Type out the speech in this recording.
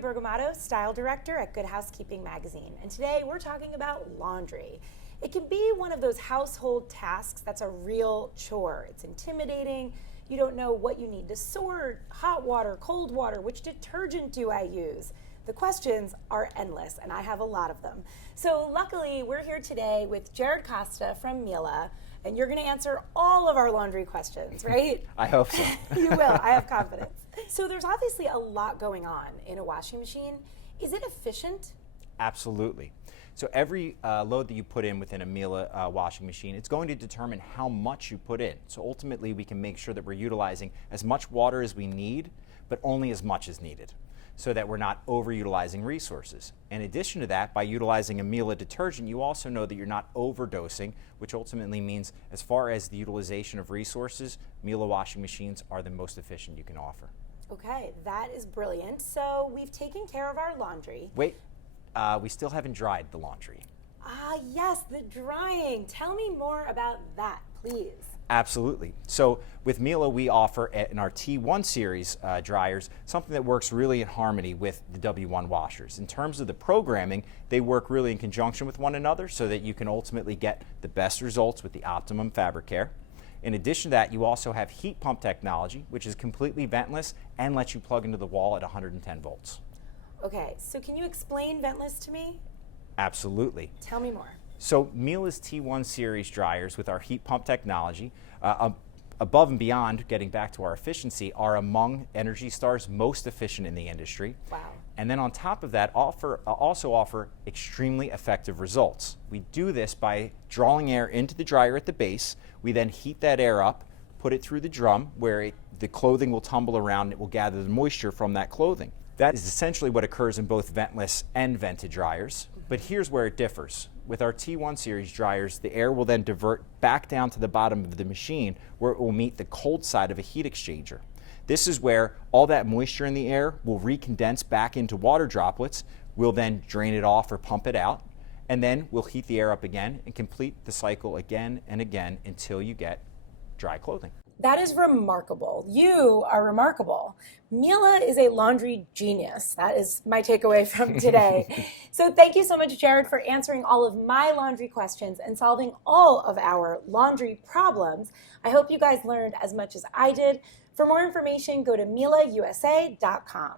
Bergamoto, Style Director at Good Housekeeping magazine, and today we're talking about laundry. It can be one of those household tasks that's a real chore. It's intimidating. You don't know what you need to sort, hot water, cold water, which detergent do I use? The questions are endless, and I have a lot of them. So luckily, we're here today with Jared Costa from Miele, and you're going to answer all of our laundry questions, right? I hope so. You will. I have confidence. So there's obviously a lot going on in a washing machine. Is it efficient? Absolutely. So every load that you put in within a Miele washing machine, it's going to determine how much you put in. So ultimately, we can make sure that we're utilizing as much water as we need, but only as much as needed, so that we're not overutilizing resources. In addition to that, by utilizing a Miele detergent, you also know that you're not overdosing, which ultimately means as far as the utilization of resources, Miele washing machines are the most efficient you can offer. Okay, that is brilliant. So we've taken care of our laundry. Wait, we still haven't dried the laundry. Yes, the drying. Tell me more about that, please. Absolutely. So with Miele, we offer in our T1 series dryers something that works really in harmony with the W1 washers. In terms of the programming, they work really in conjunction with one another so that you can ultimately get the best results with the optimum fabric care. In addition to that, you also have heat pump technology, which is completely ventless and lets you plug into the wall at 110 volts. Okay, so can you explain Ventless to me? Absolutely. Tell me more. So Miele's T1 series dryers with our heat pump technology, above and beyond getting back to our efficiency, are among Energy Star's most efficient in the industry. Wow. And then on top of that, also offer extremely effective results. We do this by drawing air into the dryer at the base. We then heat that air up, put it through the drum where the clothing will tumble around and it will gather the moisture from that clothing. That is essentially what occurs in both ventless and vented dryers. But here's where it differs. With our T1 series dryers, the air will then divert back down to the bottom of the machine where it will meet the cold side of a heat exchanger. This is where all that moisture in the air will recondense back into water droplets. We'll then drain it off or pump it out, and then we'll heat the air up again and complete the cycle again and again until you get dry clothing. That is remarkable. You are remarkable. Miele is a laundry genius. That is my takeaway from today. So thank you so much, Jared, for answering all of my laundry questions and solving all of our laundry problems. I hope you guys learned as much as I did. For more information, go to mieleusa.com.